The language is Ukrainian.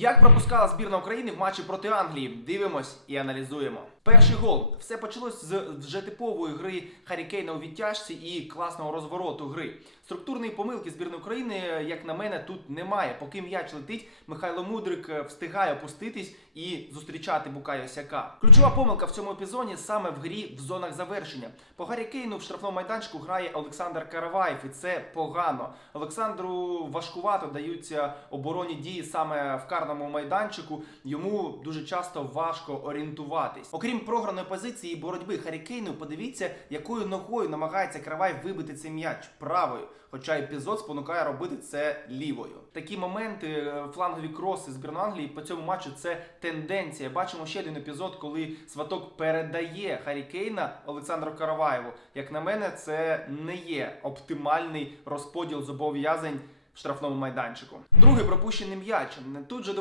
Як пропускала збірна України в матчі проти Англії? Дивимось і аналізуємо. Перший гол. Все почалось з вже типової гри Харі Кейна у відтяжці і класного розвороту гри. Структурної помилки збірної України, як на мене, тут немає. Поки м'яч летить, Михайло Мудрик е, встигає опуститись і зустрічати Букая Сяка. Ключова помилка в цьому епізоді саме в грі в зонах завершення. По Гаррі Кейну в штрафному майданчику грає Олександр Караваєв, і це погано. Олександру важкувато даються оборонні дії саме в карному майданчику. Йому дуже часто важко орієнтуватись. Окрім програної позиції і боротьби Харі Кейну, подивіться, якою ногою намагається Караваєв вибити цей м'яч правою. Хоча епізод спонукає робити це лівою. Такі моменти, е, флангові кроси збірної Англії по цьому матчу це тенденція. Бачимо ще один епізод, коли сваток передає Харі Кейна Олександру Караваєву. Як на мене, це не є оптимальний розподіл зобов'язань штрафному майданчику. Другий пропущений м'яч. Тут же